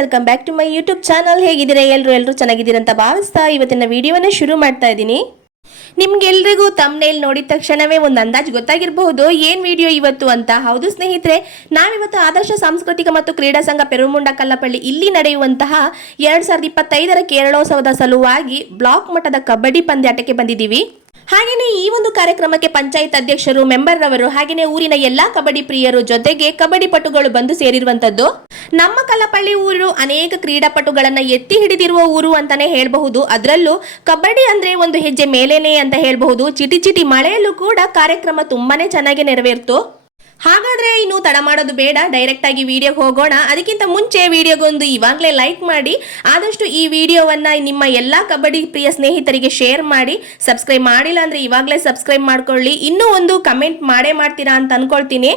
Welcome back to my YouTube channel. ಹೇಗಿದ್ದೀರಾ ಎಲ್ಲರೂ ಚೆನ್ನಾಗಿದ್ದೀರಾ ಅಂತ ಭಾವಿಸ್ತಾ ಇವತ್ತಿನ ವಿಡಿಯೋವನ್ನ ಶುರು ಮಾಡ್ತಾ ಇದ್ದೀನಿ. ನಿಮ್ಗೆಲ್ರಿಗೂ ತಮ್ನೇಲ್ ನೋಡಿದ ತಕ್ಷಣವೇ ಒಂದು ಅಂದಾಜು ಗೊತ್ತಾಗಿರಬಹುದು ಏನ್ ವಿಡಿಯೋ ಇವತ್ತು ಅಂತ. ಹೌದು ಸ್ನೇಹಿತರೆ, ನಾವಿವತ್ತು ಆದರ್ಶ ಸಾಂಸ್ಕೃತಿಕ ಮತ್ತು ಕ್ರೀಡಾ ಸಂಘ ಪೆರುಮುಂಡ ಕಲ್ಲಪಳ್ಳಿ ಇಲ್ಲಿ ನಡೆಯುವಂತಹ 2025ರ ಕೇರಳೋತ್ಸವದ ಸಲುವಾಗಿ ಬ್ಲಾಕ್ ಮಟ್ಟದ ಕಬಡ್ಡಿ ಪಂದ್ಯಾಟಕ್ಕೆ ಬಂದಿದ್ದೀವಿ. ಹಾಗೆಯೇ ಈ ಒಂದು ಕಾರ್ಯಕ್ರಮಕ್ಕೆ ಪಂಚಾಯತ್ ಅಧ್ಯಕ್ಷರು, ಮೆಂಬರ್ ರವರು, ಹಾಗೆಯೇ ಊರಿನ ಎಲ್ಲಾ ಕಬಡ್ಡಿ ಪ್ರಿಯರು ಜೊತೆಗೆ ಕಬಡ್ಡಿ ಪಟುಗಳು ಬಂದು ಸೇರಿರುವಂತದ್ದು. ನಮ್ಮ ಕಲ್ಲಪಳ್ಳಿ ಊರು ಅನೇಕ ಕ್ರೀಡಾಪಟುಗಳನ್ನ ಎತ್ತಿ ಹಿಡಿದಿರುವ ಊರು ಅಂತಾನೆ ಹೇಳಬಹುದು. ಅದರಲ್ಲೂ ಕಬಡ್ಡಿ ಅಂದ್ರೆ ಒಂದು ಹೆಜ್ಜೆ ಮೇಲೇನೆ ಅಂತ ಹೇಳಬಹುದು. ಚಿಟಿ ಚಿಟಿ ಮಳೆಯಲ್ಲೂ ಕೂಡ ಕಾರ್ಯಕ್ರಮ ತುಂಬಾನೇ ಚೆನ್ನಾಗಿ ನೆರವೇರ್ತು. ಹಾಗಾದ್ರೆ ಇನ್ನು ತಡ ಮಾಡೋದು ಬೇಡ, ಡೈರೆಕ್ಟ್ ಆಗಿ ವಿಡಿಯೋಗೆ ಹೋಗೋಣ. ಅದಕ್ಕಿಂತ ಮುಂಚೆ ವಿಡಿಯೋಗೊಂದು ಇವಾಗಲೇ ಲೈಕ್ ಮಾಡಿ, ಆದಷ್ಟು ಈ ವಿಡಿಯೋವನ್ನ ನಿಮ್ಮ ಎಲ್ಲಾ ಕಬಡ್ಡಿ ಪ್ರಿಯ ಸ್ನೇಹಿತರಿಗೆ ಶೇರ್ ಮಾಡಿ. ಸಬ್ಸ್ಕ್ರೈಬ್ ಮಾಡಿಲ್ಲ ಅಂದ್ರೆ ಇವಾಗಲೇ ಸಬ್ಸ್ಕ್ರೈಬ್ ಮಾಡ್ಕೊಳ್ಳಿ. ಇನ್ನೂ ಒಂದು ಕಮೆಂಟ್ ಮಾಡೇ ಮಾಡ್ತೀರಾ ಅಂತ ಅನ್ಕೊಳ್ತೀನಿ.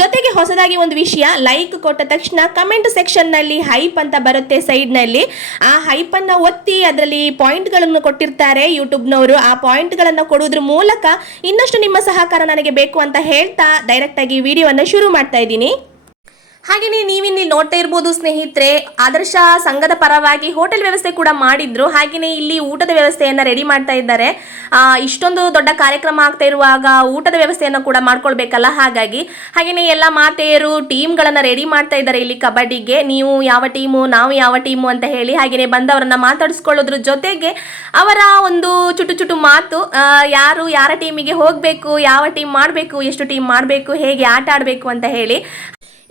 ಜೊತೆಗೆ ಹೊಸದಾಗಿ ಒಂದು ವಿಷಯ, ಲೈಕ್ ಕೊಟ್ಟ ತಕ್ಷಣ ಕಮೆಂಟ್ ಸೆಕ್ಷನ್ ನಲ್ಲಿ ಹೈಪ್ ಅಂತ ಬರುತ್ತೆ ಸೈಡ್ ನಲ್ಲಿ. ಆ ಹೈಪ್ ಅನ್ನ ಒತ್ತಿ ಅದರಲ್ಲಿ ಪಾಯಿಂಟ್ ಗಳನ್ನು ಕೊಟ್ಟಿರ್ತಾರೆ ಯೂಟ್ಯೂಬ್ನವರು. ಆ ಪಾಯಿಂಟ್ ಗಳನ್ನ ಕೊಡುವುದ್ರ ಮೂಲಕ ಇನ್ನಷ್ಟು ನಿಮ್ಮ ಸಹಕಾರ ನನಗೆ ಬೇಕು ಅಂತ ಹೇಳ್ತಾ ಡೈರೆಕ್ಟ್ ಆಗಿ ವಿಡಿಯೋವನ್ನು ಶುರು ಮಾಡ್ತಾ ಇದ್ದೀನಿ. ಹಾಗೆಯೇ ನೀವಿಲ್ಲಿ ನೋಡ್ತಾ ಇರ್ಬೋದು ಸ್ನೇಹಿತರೆ, ಆದರ್ಶ ಸಂಘದ ಪರವಾಗಿ ಹೋಟೆಲ್ ವ್ಯವಸ್ಥೆ ಕೂಡ ಮಾಡಿದ್ರು. ಹಾಗೆಯೇ ಇಲ್ಲಿ ಊಟದ ವ್ಯವಸ್ಥೆಯನ್ನು ರೆಡಿ ಮಾಡ್ತಾ ಇದ್ದಾರೆ. ಇಷ್ಟೊಂದು ದೊಡ್ಡ ಕಾರ್ಯಕ್ರಮ ಆಗ್ತಾ ಇರುವಾಗ ಊಟದ ವ್ಯವಸ್ಥೆಯನ್ನು ಕೂಡ ಮಾಡ್ಕೊಳ್ಬೇಕಲ್ಲ, ಹಾಗೆಯೇ ಎಲ್ಲ ಮಾತೆಯರು ಟೀಮ್ಗಳನ್ನು ರೆಡಿ ಮಾಡ್ತಾ ಇದ್ದಾರೆ ಇಲ್ಲಿ ಕಬಡ್ಡಿಗೆ. ನೀವು ಯಾವ ಟೀಮು, ನಾವು ಯಾವ ಟೀಮು ಅಂತ ಹೇಳಿ. ಹಾಗೆಯೇ ಬಂದವರನ್ನ ಮಾತಾಡಿಸ್ಕೊಳ್ಳೋದ್ರ ಜೊತೆಗೆ ಅವರ ಒಂದು ಚುಟು ಮಾತು, ಯಾರು ಯಾರ ಟೀಮಿಗೆ ಹೋಗಬೇಕು, ಯಾವ ಟೀಮ್ ಮಾಡಬೇಕು, ಎಷ್ಟು ಟೀಮ್ ಮಾಡಬೇಕು, ಹೇಗೆ ಆಟ ಆಡಬೇಕು ಅಂತ ಹೇಳಿ.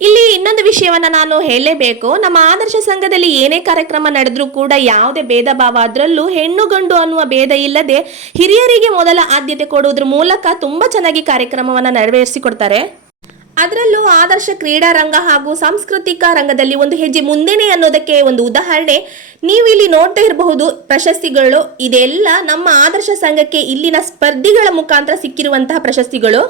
ಇಲ್ಲಿ ಇನ್ನೊಂದು ವಿಷಯವನ್ನ ನಾನು ಹೇಳಲೇಬೇಕು. ನಮ್ಮ ಆದರ್ಶ ಸಂಘದಲ್ಲಿ ಏನೇ ಕಾರ್ಯಕ್ರಮ ನಡೆದ್ರೂ ಕೂಡ ಯಾವುದೇ ಭೇದ ಭಾವ, ಅದರಲ್ಲೂ ಹೆಣ್ಣು ಗಂಡು ಅನ್ನುವ ಭೇದ ಇಲ್ಲದೆ ಹಿರಿಯರಿಗೆ ಮೊದಲ ಆದ್ಯತೆ ಕೊಡುವುದ್ರ ಮೂಲಕ ತುಂಬಾ ಚೆನ್ನಾಗಿ ಕಾರ್ಯಕ್ರಮವನ್ನ ನೆರವೇರಿಸಿಕೊಡ್ತಾರೆ. ಅದರಲ್ಲೂ ಆದರ್ಶ ಕ್ರೀಡಾ ರಂಗ ಹಾಗೂ ಸಾಂಸ್ಕೃತಿಕ ರಂಗದಲ್ಲಿ ಒಂದು ಹೆಜ್ಜೆ ಮುಂದೆನೆ ಅನ್ನೋದಕ್ಕೆ ಒಂದು ಉದಾಹರಣೆ ನೀವು ಇಲ್ಲಿ ನೋಡ್ತಾ ಇರಬಹುದು. ಪ್ರಶಸ್ತಿಗಳು ಇದೆಲ್ಲ ನಮ್ಮ ಆದರ್ಶ ಸಂಘಕ್ಕೆ ಇಲ್ಲಿನ ಸ್ಪರ್ಧಿಗಳ ಮುಖಾಂತರ ಸಿಕ್ಕಿರುವಂತಹ ಪ್ರಶಸ್ತಿಗಳು.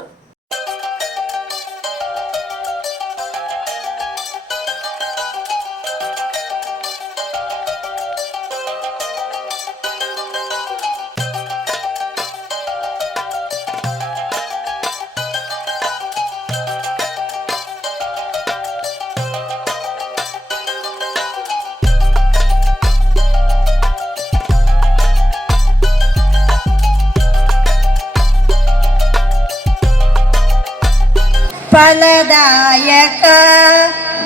ಫಲದಾಯಕ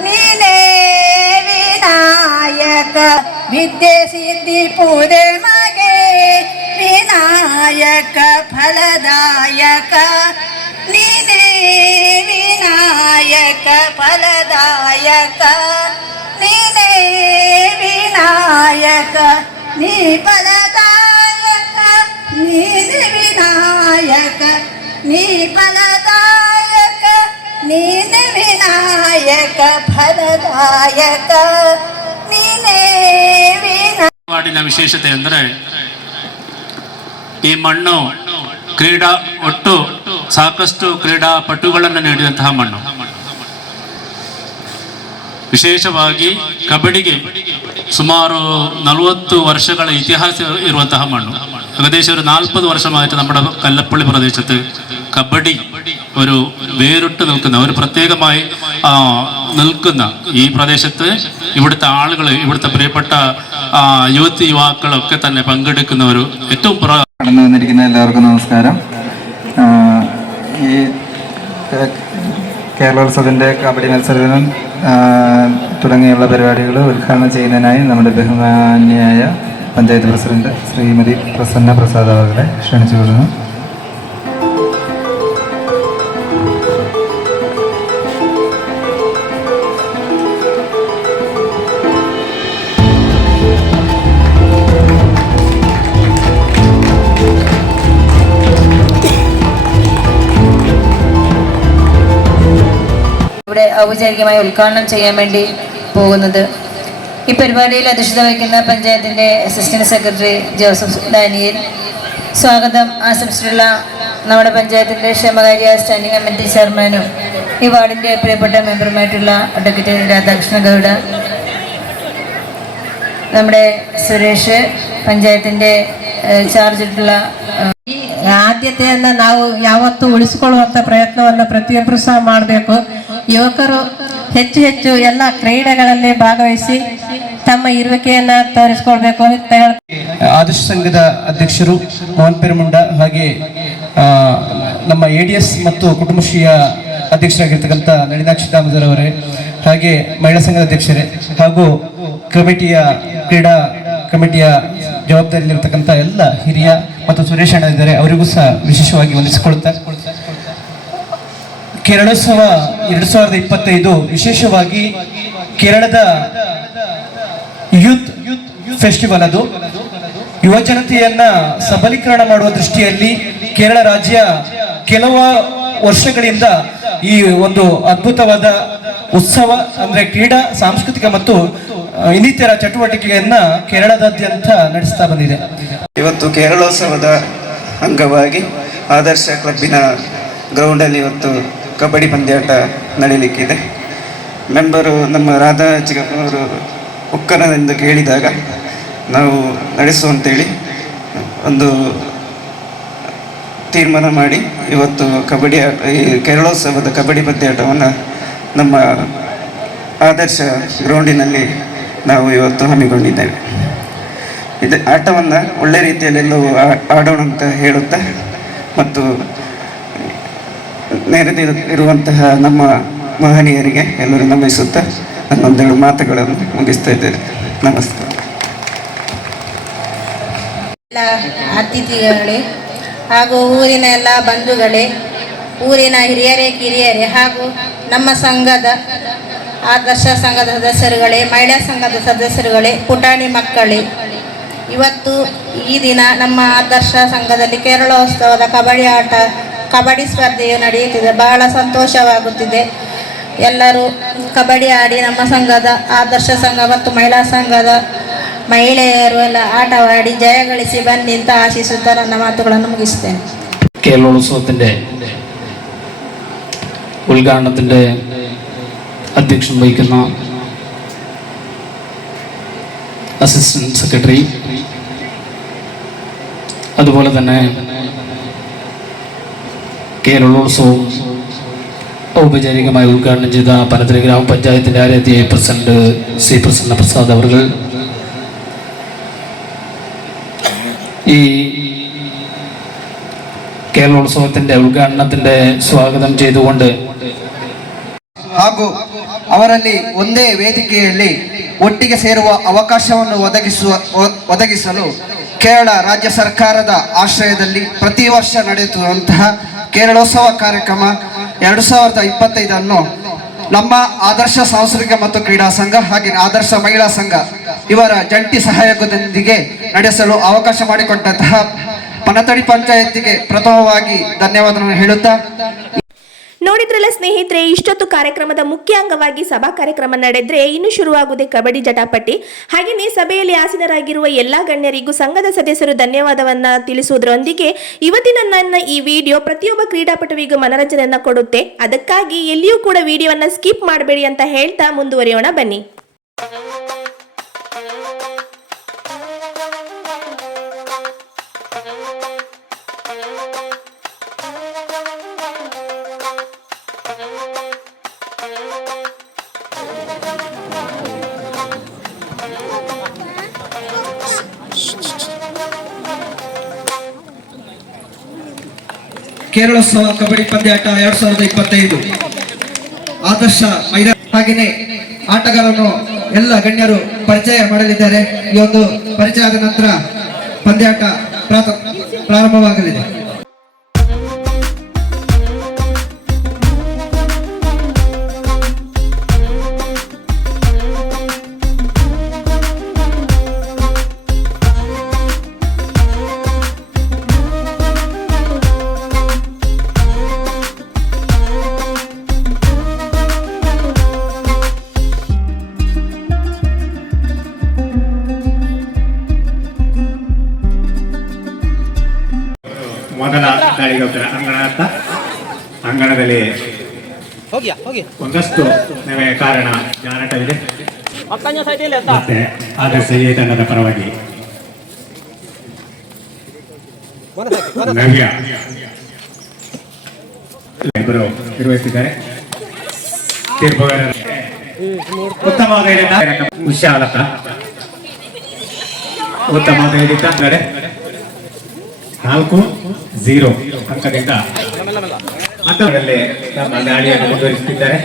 ನೀನೇ ವಿನಾಯಕ, ವಿದ್ಯೆ ಸಿದ್ಧಿ ಪೂರೆ ಮಗೆ ವಿನಾಯಕ. ಫಲದಾಯಕ ನೀನೇ ವಿನಾಯಕ, ಫಲದಾಯಕ ನೀನೇ ವಿನಾಯಕ. ನೀ ಫಲದಾಯಕ ನೀನೇ ವಿನಾಯಕ, ನೀ ಫಲದಾಯಕ ನೀನೆ ವಿನಾಯಕ, ಫಲದಾಯಕ ನೀನೆ ವಾರ್ಡಿನ ವಿಶೇಷತೆ ಅಂದರೆ ಈ ಮಣ್ಣು ಒಟ್ಟು ಸಾಕಷ್ಟು ಕ್ರೀಡಾಪಟುಗಳನ್ನು ನೀಡಿದಂತಹ ಮಣ್ಣು. ವಿಶೇಷವಾಗಿ ಕಬಡ್ಡಿಗೆ ಸುಮಾರು 40 ವರ್ಷಗಳ ಇತಿಹಾಸ ಇರುವಂತಹ മണ്ണ്. ഏകദേശം ഒരു 40 വർഷമായിട്ട് നമ്മുടെ കല്ലപ്പള്ളി പ്രദേശത്ത് കബഡി ഒരു വേറിട്ട് നിൽക്കുന്ന, ഒരു പ്രത്യേകമായി നിൽക്കുന്ന ഈ പ്രദേശത്ത് ഇവിടുത്തെ ആളുകൾ, ഇവിടുത്തെ പ്രിയപ്പെട്ട യുവാക്കളൊക്കെ തന്നെ പങ്കെടുക്കുന്ന ഒരു ഏറ്റവും കടന്നു വന്നിരിക്കുന്ന എല്ലാവർക്കും നമസ്കാരം. ഈ കേരളോത്സവത്തിൻ്റെ കബഡി മത്സരത്തിനും തുടങ്ങിയുള്ള പരിപാടികൾ ഉദ്ഘാടനം ചെയ്യുന്നതിനായി നമ്മുടെ ബഹുമാന്യയായ പഞ്ചായത്ത് പ്രസിഡന്റ് ശ്രീമതി പ്രസന്ന പ്രസാദ് അവരെ ക്ഷണിച്ചുകൊള്ളുന്നു. ഇവിടെ ഔപചാരികമായി ഉദ്ഘാടനം ചെയ്യാൻ വേണ്ടി പോകുന്നത്. ഈ പരിപാടിയിൽ അധ്യക്ഷത വഹിക്കുന്ന പഞ്ചായത്തിൻ്റെ അസിസ്റ്റന്റ് സെക്രട്ടറി ജോസഫ് ഡാനിയൽ, സ്വാഗതം ആശംസിച്ചിട്ടുള്ള നമ്മുടെ പഞ്ചായത്തിൻ്റെ ക്ഷേമകാര്യ സ്റ്റാൻഡിംഗ് കമ്മിറ്റി ചെയർമാനും ഈ വാർഡിൻ്റെ പ്രിയപ്പെട്ട മെമ്പറുമായിട്ടുള്ള അഡ്വക്കേറ്റ് രാധാകൃഷ്ണ ഗൗഡ, നമ്മുടെ ಸುರೇಶ್, ಪಂಚಾಯತಿൻ്റെ ಚಾರ್ಜಿട്ടുള്ള ಆದ್ಯತೆಯನ್ನು ನಾವು ಯಾವತ್ತೂ ಉಳಿಸಿಕೊಳ್ಳುವಂಥ ಪ್ರಯತ್ನವನ್ನು ಪ್ರತಿಯೊಬ್ಬರು ಸಹ ಮಾಡಬೇಕು. ಯುವಕರು ಹೆಚ್ಚು ಹೆಚ್ಚು ಎಲ್ಲ ಕ್ರೀಡೆಗಳಲ್ಲಿ ಭಾಗವಹಿಸಿ ತಮ್ಮ ಇರುವಿಕೆಯನ್ನು ತೋರಿಸ್ಕೊಳ್ಬೇಕು ಅಂತ ಆದರ್ಶ ಸಂಘದ ಅಧ್ಯಕ್ಷರು ಮೋಹನ್ ಪೆರಮುಂಡ, ಹಾಗೆ ನಮ್ಮ ADS ಮತ್ತು ಕುಟುಂಬಶ್ರೀಯ ಅಧ್ಯಕ್ಷರಾಗಿರ್ತಕ್ಕಂಥ ನಳಿನಾಕ್ಷಿ ದಾಮೋದರ್ ಅವರೇ, ಹಾಗೆ ಮಹಿಳಾ ಸಂಘದ ಅಧ್ಯಕ್ಷರೇ, ಹಾಗೂ ಕ್ರೀಡಾ ಕಮಿಟಿಯ ಜವಾಬ್ದಾರಿಯಲ್ಲಿರ್ತಕ್ಕಂಥ ಎಲ್ಲ ಹಿರಿಯ ಮತ್ತು ಸುರೇಶ್ ಅಣ್ಣ ಇದ್ದಾರೆ, ಅವರಿಗೂ ಸಹ ವಿಶೇಷವಾಗಿ ವಂದಿಸಿಕೊಳ್ತಾ, ಕೇರಳೋತ್ಸವ 2025 ವಿಶೇಷವಾಗಿ ಕೇರಳದ ಯೂತ್ ಫೆಸ್ಟಿವಲ್. ಅದು ಯುವ ಜನತೆಯನ್ನ ಸಬಲೀಕರಣ ಮಾಡುವ ದೃಷ್ಟಿಯಲ್ಲಿ ಕೇರಳ ರಾಜ್ಯ ಕೆಲವು ವರ್ಷಗಳಿಂದ ಈ ಒಂದು ಅದ್ಭುತವಾದ ಉತ್ಸವ ಅಂದ್ರೆ ಕ್ರೀಡಾ, ಸಾಂಸ್ಕೃತಿಕ ಮತ್ತು ಇನ್ನಿತರ ಚಟುವಟಿಕೆಯನ್ನ ಕೇರಳದಾದ್ಯಂತ ನಡೆಸ್ತಾ ಬಂದಿದೆ. ಇವತ್ತು ಕೇರಳೋತ್ಸವದ ಅಂಗವಾಗಿ ಆದರ್ಶ ಕ್ಲಬ್ಬಿನ ಗ್ರೌಂಡಲ್ಲಿ ಇವತ್ತು ಕಬಡ್ಡಿ ಪಂದ್ಯಾಟ ನಡೆಯಲಿಕ್ಕಿದೆ. ಮೆಂಬರು ನಮ್ಮ ರಾಧಾ ಚಿಕ್ಕಪ್ಪನವರು ಉಕ್ಕರನೆಂದು ಕೇಳಿದಾಗ ನಾವು ನಡೆಸುವಂತೇಳಿ ಒಂದು ತೀರ್ಮಾನ ಮಾಡಿ ಇವತ್ತು ಕಬಡ್ಡಿ ಈ ಕೇರಳೋತ್ಸವದ ಕಬಡ್ಡಿ ಪಂದ್ಯಾಟವನ್ನು ನಮ್ಮ ಆದರ್ಶ ಗ್ರೌಂಡಿನಲ್ಲಿ ನಾವು ಇವತ್ತು ಹಮ್ಮಿಕೊಂಡಿದ್ದೇವೆ. ಇದು ಆಟವನ್ನು ಒಳ್ಳೆ ರೀತಿಯಲ್ಲೆಲ್ಲವೂ ಆಡೋಣ ಅಂತ ಹೇಳುತ್ತಾ ಮತ್ತು ನೆರೆದಿರುವಂತಹ ನಮ್ಮ ಮಹನೀಯರಿಗೆ ಎಲ್ಲರೂ ನಮಿಸುತ್ತಾ ನನ್ನೊಂದೆರಡು ಮಾತುಗಳನ್ನು ಮುಗಿಸ್ತಾ ಇದ್ದೇನೆ. ನಮಸ್ಕಾರ. ಎಲ್ಲ ಅತಿಥಿಗಳೇ ಹಾಗೂ ಊರಿನ ಎಲ್ಲ ಬಂಧುಗಳೇ, ಊರಿನ ಹಿರಿಯರೇ ಕಿರಿಯರೇ ಹಾಗೂ ನಮ್ಮ ಸಂಘದ ಆದರ್ಶ ಸಂಘದ ಸದಸ್ಯರುಗಳೇ, ಮಹಿಳಾ ಸಂಘದ ಸದಸ್ಯರುಗಳೇ, ಪುಟಾಣಿ ಮಕ್ಕಳೇ, ಇವತ್ತು ಈ ದಿನ ನಮ್ಮ ಆದರ್ಶ ಸಂಘದಲ್ಲಿ ಕೇರಳೋತ್ಸವದ ಕಬಡ್ಡಿ ಸ್ಪರ್ಧೆಯು ನಡೆಯುತ್ತಿದೆ. ಬಹಳ ಸಂತೋಷವಾಗುತ್ತಿದೆ. ಎಲ್ಲರೂ ಕಬಡ್ಡಿ ಆಡಿ ನಮ್ಮ ಸಂಘದ ಆದರ್ಶ ಸಂಘ ಮತ್ತು ಮಹಿಳಾ ಸಂಘದ മഹിളയರು ಎಲ್ಲ ആട്ടവാടി ജയകളിച്ച് ബന്നി ಅಂತ ആശിಸುತ್ತಾ ನನ್ನ മാത്തുകളನ್ನು മുಗಿಸ್ತೇನೆ. കേരളോത്സവത്തിൻ്റെ ഉദ്ഘാടനത്തിൻ്റെ അധ്യക്ഷം വഹിക്കുന്ന അസിസ്റ്റന്റ് സെക്രട്ടറി, അതുപോലെ തന്നെ കേരളോത്സവം ഔപചാരികമായി ഉദ്ഘാടനം ചെയ്ത പനത്തര ഗ്രാമപഞ്ചായത്തിൻ്റെ ആദ്യത്തെ പ്രസിഡന്റ് ശ്രീ പ്രസന്ന പ്രസാദ് അവർ ഈ കേരളോത്സവത്തിൻ്റെ ഉദ്ഘാടനത്തിൻ്റെ സ്വാഗതം ചെയ്തുകൊണ്ട് ಹಾಗೂ ಅವರಲ್ಲಿ ಒಂದೇ ವೇದಿಕೆಯಲ್ಲಿ ಒಟ್ಟಿಗೆ ಸೇರುವ ಅವಕಾಶವನ್ನು ಒದಗಿಸಲು ಕೇರಳ ರಾಜ್ಯ ಸರ್ಕಾರದ ಆಶ್ರಯದಲ್ಲಿ ಪ್ರತಿ ವರ್ಷ ನಡೆಯುತ್ತಿರುವಂತಹ ಕೇರಳೋತ್ಸವ ಕಾರ್ಯಕ್ರಮ 2025 ನಮ್ಮ ಆದರ್ಶ ಸಾಂಸ್ಕೃತಿಕ ಮತ್ತು ಕ್ರೀಡಾ ಸಂಘ ಹಾಗೆ ಆದರ್ಶ ಮಹಿಳಾ ಸಂಘ ಇವರ ಜಂಟಿ ಸಹಯೋಗದೊಂದಿಗೆ ನಡೆಸಲು ಅವಕಾಶ ಮಾಡಿಕೊಟ್ಟಂತಹ ಪನತಡಿ ಪಂಚಾಯತಿಗೆ ಪ್ರಥಮವಾಗಿ ಧನ್ಯವಾದಗಳನ್ನು ಹೇಳುತ್ತಾ, ನೋಡಿದ್ರಲ್ಲ ಸ್ನೇಹಿತರೆ, ಇಷ್ಟೊತ್ತು ಕಾರ್ಯಕ್ರಮದ ಮುಖ್ಯ ಅಂಗವಾಗಿ ಸಭಾ ಕಾರ್ಯಕ್ರಮ ನಡೆದ್ರೆ ಇನ್ನು ಶುರುವಾಗುವುದೇ ಕಬಡ್ಡಿ ಜಟಾಪಟಿ. ಹಾಗೆಯೇ ಸಭೆಯಲ್ಲಿ ಆಸೀನರಾಗಿರುವ ಎಲ್ಲಾ ಗಣ್ಯರಿಗೂ ಸಂಘದ ಸದಸ್ಯರು ಧನ್ಯವಾದವನ್ನ ತಿಳಿಸುವುದರೊಂದಿಗೆ ಇವತ್ತಿನ ನನ್ನ ಈ ವಿಡಿಯೋ ಪ್ರತಿಯೊಬ್ಬ ಕ್ರೀಡಾಪಟುವಿಗೂ ಮನರಂಜನೆಯನ್ನ ಕೊಡುತ್ತೆ. ಅದಕ್ಕಾಗಿ ಎಲ್ಲಿಯೂ ಕೂಡ ವಿಡಿಯೋವನ್ನ ಸ್ಕಿಪ್ ಮಾಡಬೇಡಿ ಅಂತ ಹೇಳ್ತಾ ಮುಂದುವರಿಯೋಣ ಬನ್ನಿ. ಕೇರಳೋತ್ಸವ ಕಬಡ್ಡಿ ಪಂದ್ಯಾಟ 2025 ಆದರ್ಶ ಮೈದಾನ ಹಾಗೆಯೇ ಆಟಗಾರರನ್ನು ಎಲ್ಲ ಗಣ್ಯರು ಪರಿಚಯ ಮಾಡಲಿದ್ದಾರೆ. ಈ ಒಂದು ಪರಿಚಯ ಆದ ನಂತರ ಪಂದ್ಯಾಟ ಪ್ರಾರಂಭವಾಗಲಿದೆ. ಮೊದಲ ದಾಳಿಗೋಸ್ಕರ ಅಂಗಣದಲ್ಲಿ ಒಂದಷ್ಟು ನೆರೆಯ ಕಾರಣ ಜಾರಾಟವಿದೆ. ಮತ್ತೆ ಆದರ್ಶ ಎ ತಂಡದ ಪರವಾಗಿ ನವ್ಯ ಇಬ್ಬರು ನಿರ್ವಹಿಸಿದ್ದಾರೆ. ತೀರ್ಪುಗಾರರು ಉತ್ತಮವಾದ ಹಿಡಿತ ವಿಶಾಲಕ ಉತ್ತಮವಾದ ಹಿಡಿತ ಕಡೆ 4-0 ಅಂಕದಿಂದ ಹಂತದಲ್ಲಿ ನಮ್ಮ ದಾಳಿಯನ್ನು ಮುಂದುವರಿಸುತ್ತಿದ್ದಾರೆ.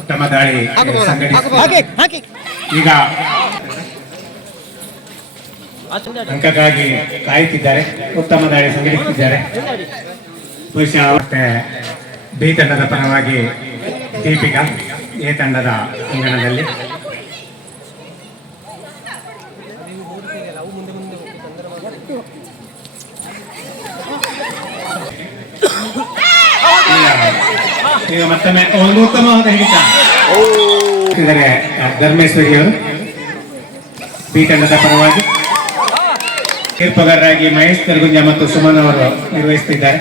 ಉತ್ತಮ ದಾಳಿ ಸಂಘಟಿಸಿ ಈಗ ಅಂಕಕ್ಕಾಗಿ ಕಾಯುತ್ತಿದ್ದಾರೆ. ಉತ್ತಮ ದಾಳಿ ಸಂಘಟಿಸುತ್ತಿದ್ದಾರೆ. ಬಹುಶಃ ಮತ್ತೆ ಬಿ ತಂಡದ ಪರವಾಗಿ ದೀಪಿಕಾ ಎ ತಂಡದ ಅಂಗಣದಲ್ಲಿ ಈಗ ಮತ್ತೊಮ್ಮೆ ಒಂದು ಉತ್ತಮವಾದ ಹಿಡಿತ ಇದ್ದಾರೆ ಧರ್ಮೇಶ್ವರಿ ಅವರು ಬಿ ತಂಡದ ಪರವಾಗಿ. ತೀರ್ಪುಗಾರರಾಗಿ ಮಹೇಶ್ ಕರ್ಗುಂಜ ಮತ್ತು ಸುಮನ್ ಅವರು ನಿರ್ವಹಿಸುತ್ತಿದ್ದಾರೆ.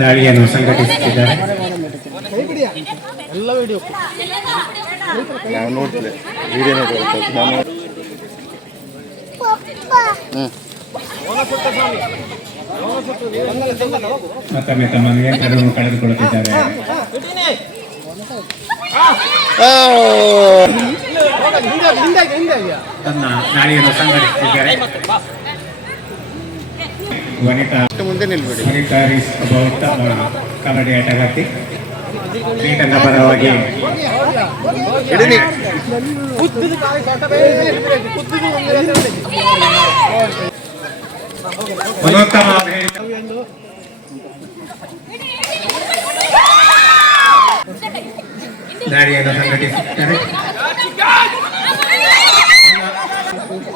ದಾಳಿಯನ್ನು ಸಂಘಟಿಸುತ್ತಿದ್ದಾರೆ. ಮತ್ತೊಮ್ಮೆ ತಮ್ಮ ನಿಯಂತ್ರಣವನ್ನು ಕಳೆದುಕೊಳ್ಳುತ್ತಿದ್ದಾರೆ. ತನ್ನ ದಾಳಿಯನ್ನು ಸಂಘಟಿಸುತ್ತಿದ್ದಾರೆ. ವನಿತಾ ಕಬಡ್ಡಿ ಆಟಗಾರ್ತಿ ಈ ತಂಡ ಪರವಾಗಿ ಮನೋತ್ತಮ ದಾಳಿಯನ್ನು ಸಂಘಟಿಸುತ್ತಾರೆ.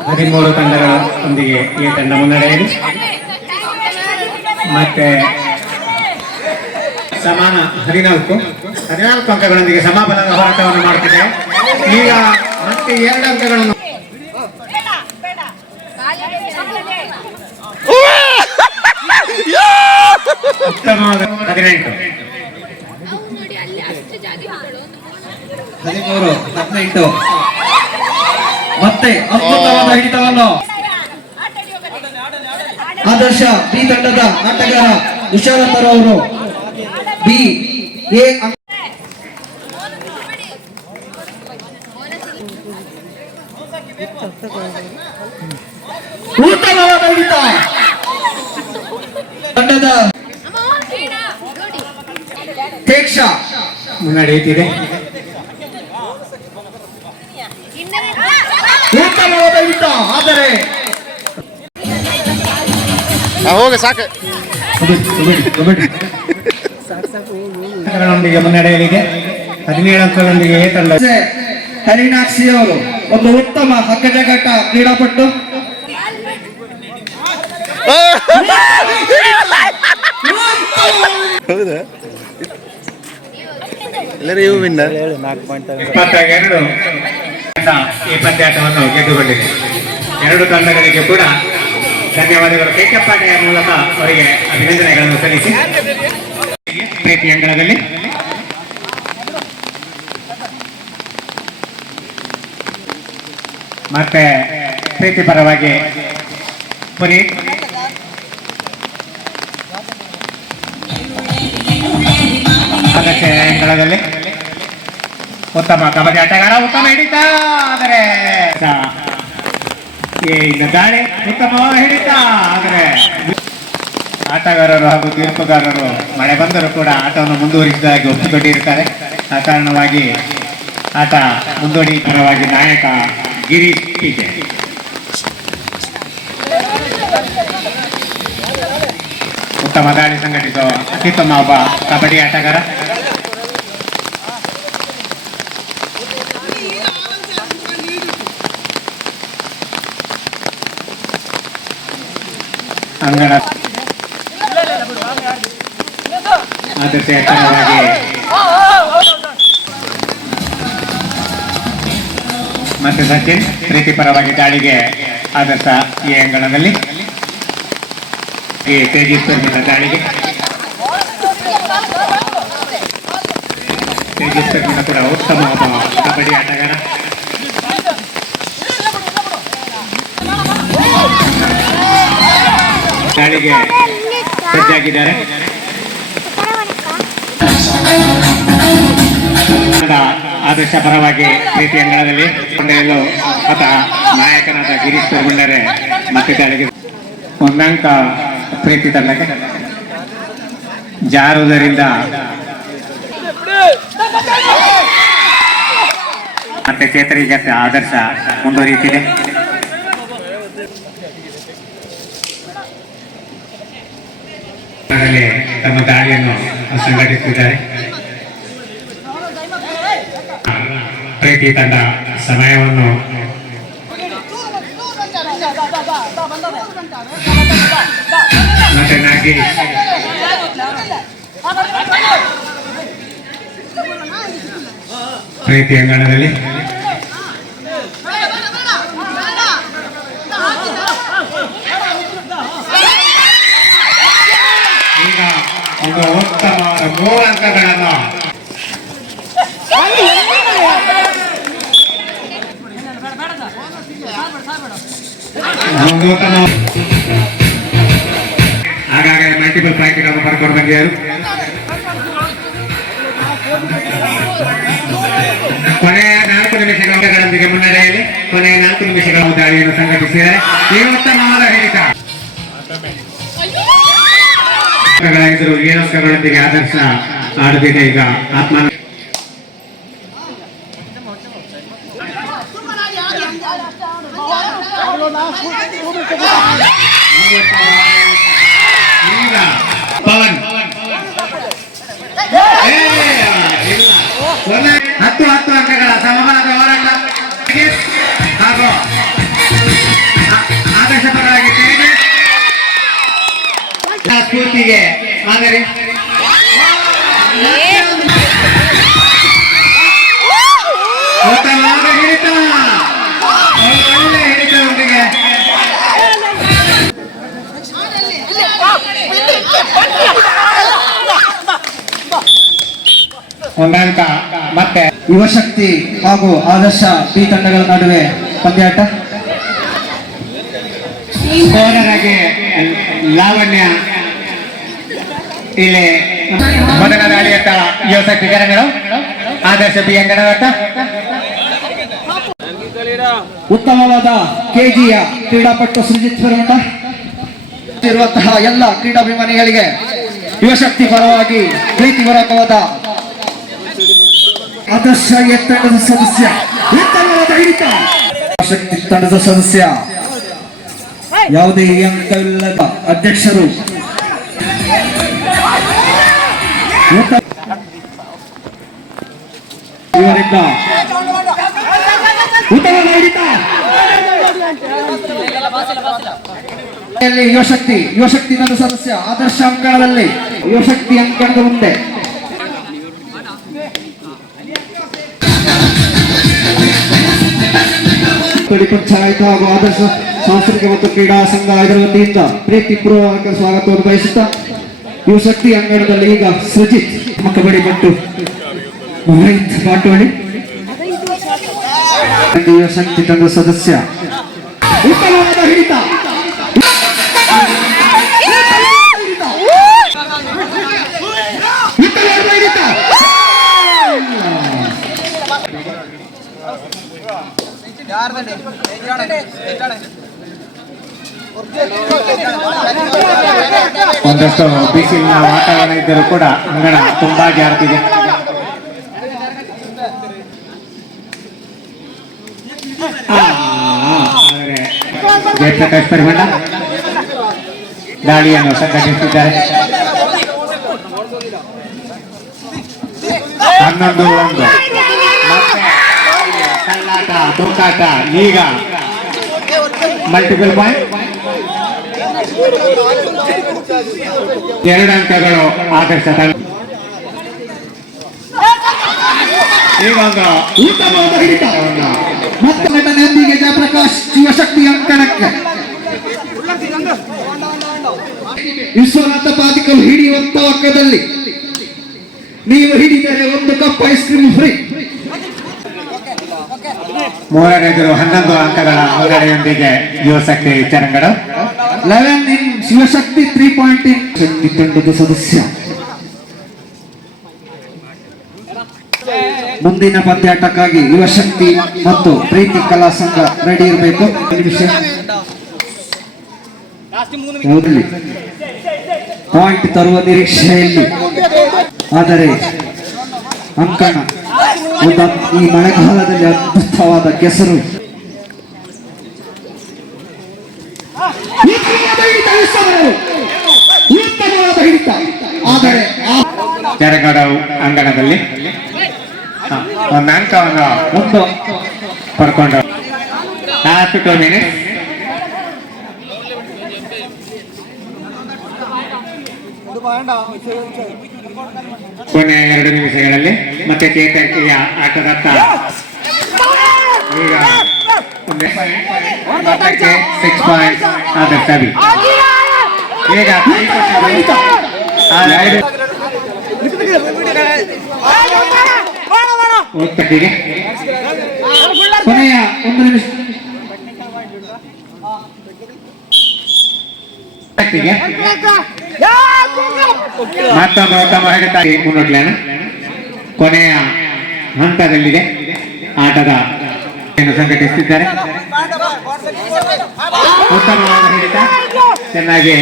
13 ತಂಡಗಳೊಂದಿಗೆ ಈ ತಂಡ ಮುನ್ನಡೆಯಿದೆ. ಮತ್ತೆ ಸಮಾನ 14 ಅಂಕಗಳೊಂದಿಗೆ ಸಮಾಬಲದ ಹೋರಾಟವನ್ನು ಮಾಡುತ್ತಿದೆ. ಈಗ ಮತ್ತೆ 2 ಅಂಕಗಳನ್ನು ಉತ್ತಮವಾದ 18 13-18 ಮತ್ತೆ ಅದ್ಭುತವಾದ ಹಿಡಿತವನ್ನು ಆದರ್ಶ ಬಿ ತಂಡದ ಆಟಗಾರ ವಿಶಾಲತರ ಅವರು ಬಿ ಎ ಉತ್ತಮವಾದ ಹಿಡಿತ ತಂಡದ ತೇಕ್ಷಾ ಮುನ್ನಡೆಯುತ್ತಿದೆ. ಉತ್ತಮವಾದ ಹಿಡಿತ ಆದರೆ ಹೋಗಿ ಸಾಕು ಅಂಕಗಳೊಂದಿಗೆ ಮುನ್ನಡೆಯಲಿದೆ. 17 ಅಂಕಗಳೊಂದಿಗೆ ಎ ತಂಡ. ಹರಿಣಾಕ್ಷಿ ಅವರು ಒಂದು ಉತ್ತಮ ಹಗ್ಗಜಗಾಟ ಕ್ರೀಡಾಪಟು. ಹೌದಾ ಎಲ್ಲರೂ ಇವು ವಿನ್ನ 22 ಈ ಪಂದ್ಯಾಟವನ್ನು ಗೆದ್ದುಕೊಂಡಿದೆ. 2 ತಂಡಗಳಿಗೆ ಕೂಡ ಧನ್ಯವಾದಗಳು. ಕೇಕಪ್ಪಾಟೆಯ ಮೂಲಕ ಅವರಿಗೆ ಅಭಿನಂದನೆಗಳನ್ನು ಸಲ್ಲಿಸಿ ಪ್ರೀತಿ ಅಂಗಳದಲ್ಲಿ ಮತ್ತೆ ಪ್ರೀತಿ ಪರವಾಗಿ ಪುನೀತ್ ಅದಕ್ಕೆ ಅಂಗಳದಲ್ಲಿ ಉತ್ತಮ ಕಬಡ್ಡಿ ಆಟಗಾರ ಉತ್ತಮ ಹಿಡಿತ. ಆದರೆ ಇನ್ನು ದಾಳಿ ಉತ್ತಮ ಹಿಡಿತ. ಆದರೆ ಆಟಗಾರರು ಹಾಗೂ ತೀರ್ಪುಗಾರರು ಮಳೆ ಬಂದರೂ ಕೂಡ ಆಟವನ್ನು ಮುಂದುವರಿಸಿದಾಗಿ ಒಪ್ಪಿಕೊಂಡಿರುತ್ತಾರೆ. ಆ ಕಾರಣವಾಗಿ ಆಟ ಮುಂದೂಡಿ ಪರವಾಗಿ ನಾಯಕ ಗಿರೀಶ್ ಪೀಜೆ. ಉತ್ತಮ ದಾಳಿ ಸಂಘಟಿಸುವ ಅತ್ಯುತ್ತಮ ಒಬ್ಬ ಕಬಡ್ಡಿ ಆಟಗಾರ. ಅಂಗಣ ಆದರ್ಶ ಎತ್ತರವಾಗಿ ಮತ್ತೆ ಸಚಿನ್ ಪ್ರೀತಿ ಪರವಾಗಿ ದಾಳಿಗೆ ಆದರ್ಶ ಈ ಅಂಗಣದಲ್ಲಿ ಈ ತೇಜಸ್ವರ್ಮಿನ ದಾಳಿಗೆ ತೇಜಸ್ವರ್ಮಿನ ಕೂಡ ಉತ್ತಮ ಕಬಡ್ಡಿ ಆಟಗಾರ. ದಾಳಿಗೆ ಸಜ್ಜಾಗಿದ್ದಾರೆ. ಆದರ್ಶ ಪರವಾಗಿ ಪ್ರೀತಿ ಅಂಗಣದಲ್ಲಿ ಕೊಂಡೆಯಲು ಅಥವಾ ನಾಯಕನಾದ ಗಿರೀಶ್ ತೋರ್ಗೊಂಡರೆ ಮತ್ತೆ ದಾಳಿಗೆ ಒಂದಂಕ ಪ್ರೀತಿ ತಂಡಕ್ಕೆ ಜಾರುವುದರಿಂದ ಮತ್ತೆ ಚೇತರಿ ಜೊತೆ ಆದರ್ಶ ಮುಂದುವರಿಯುತ್ತಿದೆ. ತಮ್ಮ ದಾಳಿಯನ್ನು ಸಂಘಟಿಸಿದ್ದಾರೆ. ಪ್ರೀತಿ ತಂಡ ಸಮಯವನ್ನು ಮತ್ತೆ ನಾಗೇಶ್ ಪ್ರೀತಿ ಅಂಗಣದಲ್ಲಿ ಈಗ ಒಂದು ಉತ್ತಮವಾದ 3 ಅಂಕಗಳನ್ನು ಹಾಗಾಗಿ ಮಲ್ಟಿಪಲ್ ಪಾಯಿಂಟ್ಗಳನ್ನು ಬರ್ಕೊಂಡು ಬಂದಿದ್ದರು. ಕೊನೆಯ 4 ನಿಮಿಷಗಳೊಂದಿಗೆ ಮುನ್ನಡೆಯಲ್ಲಿ ಕೊನೆಯ 4 ನಿಮಿಷಗಳ ದಾಳಿಯನ್ನು ಸಂಘಟಿಸಿದರೆ ಈ ಉತ್ತಮವಾದ ಹಿಡಿತ ಎದುರು 7 ಅಂಕಗಳೊಂದಿಗೆ ಆದರ್ಶ ಆಡುತ್ತಿದೆ. ಈಗ ಆತ್ಮ ಈಗ ಪವನ್ 10 ಅಂಕಗಳ ಸಮಬಲದ ಹೋರಾಟ ಹಾಗೂ ಆದರ್ಶ ಪರವಾಗಿ ಸ್ಫೂರ್ತಿಗೆ ಮಾದರಿ. ಉತ್ತಮವಾದ ಹಿಡಿತ, ಒಳ್ಳೆ ಹಿಡಿತದೊಂದಿಗೆ ಒಂದಂಕ ಮತ್ತೆ ಯುವಶಕ್ತಿ ಹಾಗೂ ಆದರ್ಶ ಬಿ ತಂಡಗಳ ನಡುವೆ ಪಂದ್ಯಾಟ. ಸ್ಕೋರರಾಗಿ ಲಾವಣ್ಯ ಇಲ್ಲಿ ಮೊದಲ ದಾಳಿಯತ್ತ ಯುವಶಕ್ತಿ ಕರಗಳು, ಆದರ್ಶ ಬಿ ಅಂಗಣದತ್ತ ಉತ್ತಮವಾದ ಕೆಜಿಯ ಕ್ರೀಡಾಪಟು ಸುಜಿತ್ ಪರಮಂಡ ಇರುವಂತಹ ಎಲ್ಲ ಕ್ರೀಡಾಭಿಮಾನಿಗಳಿಗೆ ಯುವಶಕ್ತಿ ಪರವಾಗಿ ಪ್ರೀತಿಪೂರ್ವಕವಾದ ಆದರ್ಶ ತಂಡದ ಸದಸ್ಯ ಉತ್ತಮವಾದ ಹಿಡಿತ. ಶಕ್ತಿ ತಂಡದ ಸದಸ್ಯ ಯಾವುದೇ ಅಂಕವಿಲ್ಲದ ಅಧ್ಯಕ್ಷರು ಇವರಿಂದ ಉತ್ತಮವಾದ ಹಿಡಿತ. ಯುವಶಕ್ತಿ ನನ್ನ ಸದಸ್ಯ ಆದರ್ಶ ಅಂಕಣದಲ್ಲಿ ಯುವಶಕ್ತಿ ಅಂಕಣದ ಮುಂದೆ ಪಂಚಾಯತ್ ಹಾಗೂ ಆದರ್ಶ ಸಾಂಸ್ಕೃತಿಕ ಮತ್ತು ಕ್ರೀಡಾ ಸಂಘ ಇದರ ವತಿಯಿಂದ ಪ್ರೀತಿಪೂರ್ವಕ ಸ್ವಾಗತವನ್ನು ಬಯಸುತ್ತಾ ಯುವಶಕ್ತಿ ಅಂಗಣದಲ್ಲಿ ಈಗ ಸುಜಿತ್ ಕಬಡ್ಡಿ ಪಟ್ಟು ಪಾಟೋಳಿ ಯುವಶಕ್ತಿ ತಂಡದ ಸದಸ್ಯ ಉತ್ತಮವಾದ ಹಿಡಿತ. ಒಂದಷ್ಟು ಬಿಸಿಲಿನ ವಾತಾವರಣ ಇದ್ದರೂ ಕೂಡ ಅಂಗಣ ತುಂಬಾ ಜಾರುತ್ತಿದೆ. ಜಯಪ್ರಕಾಶ್ ಪರಿಮಂಡ ದಾಳಿಯನ್ನು ಸಂಘಟಿಸುತ್ತಿದ್ದಾರೆ. 11-1 ಕಳ್ಳಾಟ ತೂಕಾಟ. ಈಗ ಮಲ್ಟಿಪಲ್ ಪಾಯಿಂಟ್ 2 ಅಂಕಗಳು ಆದರ್ಶ ತಂಡ. ಈಗ ಒಂದು ಉತ್ತಮವಾದ ಹಿಡಿತವನ್ನು ಮತ್ತು ನಟನೆಯೊಂದಿಗೆ ಜಯಪ್ರಕಾಶ್ ಶಿವಶಕ್ತಿ ಅಂಕಣಕ್ಕೆ. ವಿಶ್ವನಾಥ ಪಾದಿಕಲ್ ಹಿಡಿಯುವ ತವಕದಲ್ಲಿ ನೀವು ಹಿಡಿದರೆ 1 ಕಪ್ ಐಸ್ ಕ್ರೀಮ್ ಫ್ರೀ. ಮೂರನೇದು 11 ಅಂಕಗಳ ಮುನ್ನಡೆಯೊಂದಿಗೆ ಯುವಶಕ್ತಿ ಚರಂಗಡ 11 ಇನ್ ಶಿವಶಕ್ತಿ 3 ಪಾಯಿಂಟ್ ಇನ್ ಶಕ್ತಿ ತಂಡದ ಸದಸ್ಯ. ಮುಂದಿನ ಪಂದ್ಯಾಟಕ್ಕಾಗಿ ಯುವಶಕ್ತಿ ಮತ್ತು ಪ್ರೀತಿ ಕಲಾ ಸಂಘ ರೆಡಿ ಇರಬೇಕು. ಪಾಯಿಂಟ್ ತರುವ ನಿರೀಕ್ಷೆಯಲ್ಲಿ, ಆದರೆ ಅಂಕಣ ಈ ಮಳೆಗಾಲದಲ್ಲಿ ಅದ್ಭುತವಾದ ಕೆಸರು. ಉತ್ತಮವಾದ ಹಿಡಿತ, ಆದರೆ ಚರಂಗಡ ಅಂಗಣದಲ್ಲಿ ಒಂದು ಅಂಕವನ್ನು ಪಡ್ಕೊಂಡು ಲಾಸ್ಟ್ 2 ಮಿನಿಟ್ಸ್. ಕೊನೆಯ 2 ನಿಮಿಷಗಳಲ್ಲಿ ಮತ್ತೆ ಚೇತರಿಕೆಯ ಆಟದತ್ತ ಈಗ 6 ಪಾಯಿಂಟ್ ಆದರ್ಶ ಬಿ. ಈಗ ಒತ್ತಟ್ಟಿಗೆ ಕೊನೆಯ 1 ನಿಮಿಷ ಮತ್ತೊಂದು ಉತ್ತಮ ಹಿಡಿತ ಮುನ್ನೋಟ್ಲೇನ ಕೊನೆಯ ಹಂತದಲ್ಲಿದೆ. ಆಟದ ಸಂಘಟಿಸುತ್ತಿದ್ದಾರೆ. ಉತ್ತಮವಾದ ಹಿಡಿತ, ಚೆನ್ನಾಗಿ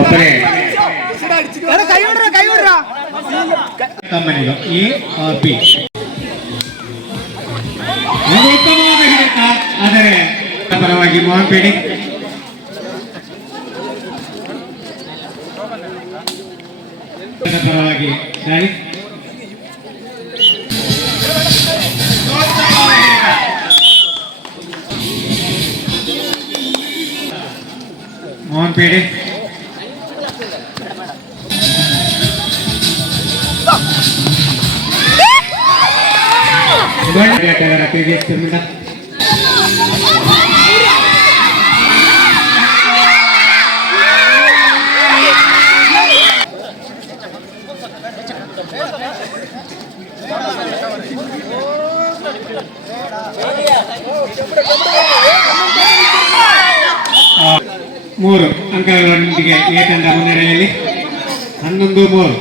ಒಬ್ಬರೇ ತಮ್ಮನಿಗೆ ಈ ಬಿ ಉತ್ತಮವಾದ ಹಿಡಿತ, ಆದರೆ ಪರವಾಗಿ ಮೋಹನ್ ಪೇಡಿ ಪರವಾಗಿ ದಾಳಿ. ಮೋಹನ್ ಪೇಡಿ ಆಟಗಾರ ತೇಜಸ್ ಪಿರ್ಮಿಡ ಮೂರು ಅಂಕಗಳೊಂದಿಗೆ ಎ ತಂಡ ಮುನ್ನಡೆಯಲ್ಲಿ 11-3.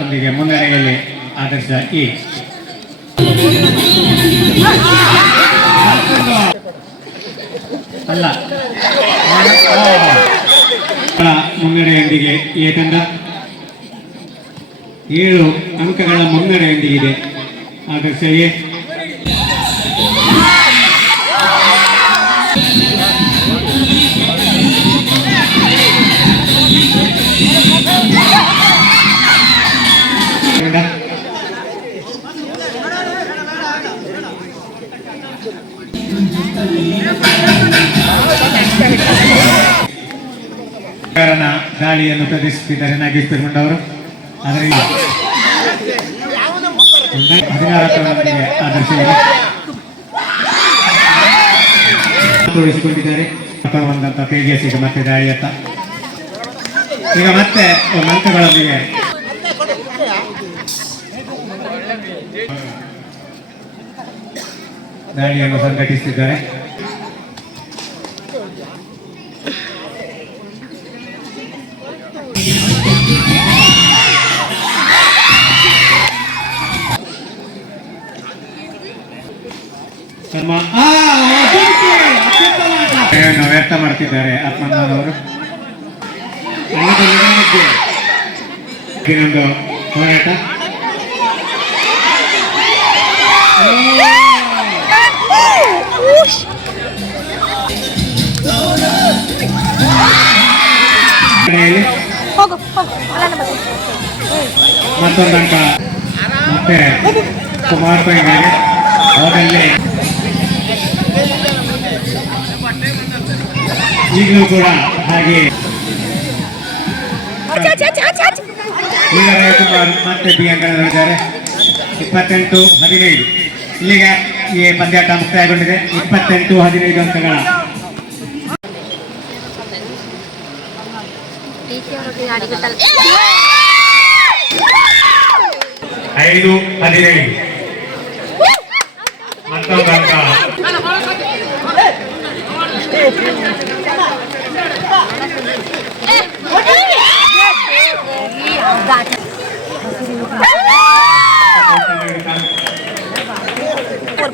ಒಂದಿಗೆ ಮುನ್ನಡೆಯಲ್ಲಿ ಆದರ್ಶ ಇ. ಅಲ್ಲ, ಮುನ್ನಡೆಯೊಂದಿಗೆ ಎ ತಂಡ 7 ಅಂಕಗಳ ಮುನ್ನಡೆಯೊಂದಿಗಿದೆ ಆದರ್ಶ ಎ. ದಾಳಿಯನ್ನು ಪ್ರದರ್ಶಿಸಿದ್ದಾರೆ ನಾಗೇಶ್ ಪಿರ್ಮಂಡವರು. ಆದರೆ 16 ಆದರ್ಶ ತೋರಿಸಿಕೊಂಡಿದ್ದಾರೆ. ಒಂದಂತ ತೇಜಸ್ಸಿಗೆ ಮತ್ತೆ ದಾಳಿಯತ್ತ ಈಗ ಮತ್ತೆ ಒಂದು ಅಂಕಗಳೊಂದಿಗೆ ದಾಳಿಯನ್ನು ಸಂಘಟಿಸಿದ್ದಾರೆ. ವ್ಯಕ್ತ ಮಾಡ್ತಿದ್ದಾರೆ ಆತ್ಮಣ್ಣನವರು. ಇನ್ನೊಂದು ಹೋರಾಟ ಮತ್ತೊಂದು ಅಂಕ ಮತ್ತೆ ಕುಮಾರ್ ಪೈಗಳಿಗೆ ಅವರಲ್ಲಿ ಈಗಲೂ ಕೂಡ ಹಾಗೆ ಈಗ ರವಿಕುಮಾರ್ ಮತ್ತೆ ಬಿ ಅಂಕಣದಲ್ಲಿದ್ದಾರೆ 28-15. ಇಲ್ಲಿಗೆ ಈ ಪಂದ್ಯಾಟ ಮುಕ್ತಾಯಗೊಂಡಿದೆ. 28-15 ಅಂಕಗಳ 5-15 ಮತ್ತೊಂದು ಅಂಕ.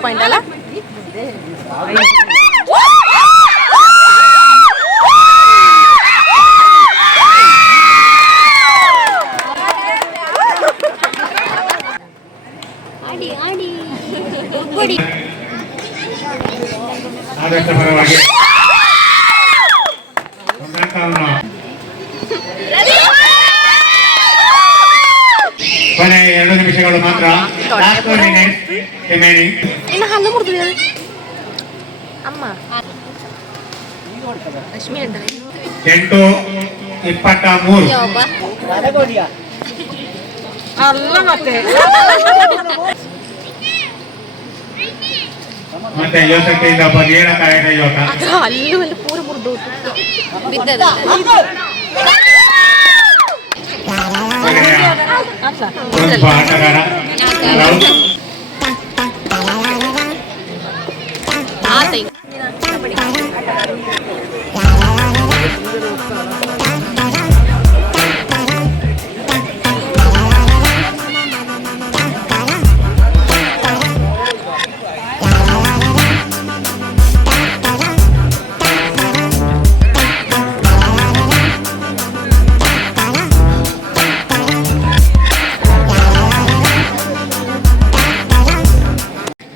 ಪಾಯಿಂಟ್ ಅಲ್ಲ ಆದರ್ಶ ಪರವಾಗಿ ಒಂದು ಅಂಕವನ್ನು ಕೊನೆ 2 ನಿಮಿಷಗಳು ಮಾತ್ರ. Last 2 minutes remaining. ಇನ್ನು ಹಲ್ಲು ಮುರಿದಿದೆ ಅಮ್ಮ ಲಕ್ಷ್ಮಿ ಅಂತ 8-23 ಅಲ್ಲ ಮತ್ತೆ ಮತ್ತೆ ಯುವಶಕ್ತಿಯಿಂದ ಒಬ್ಬ ನೇರಕಾಯಕ ಯುವಕ ಅಲ್ಲೂ ಅಲ್ಲಿ ಪೂರ ಮುರಿದು ಬಿದ್ದದ ಒಬ್ಬ ಆಟಗಾರ ರೌದ್.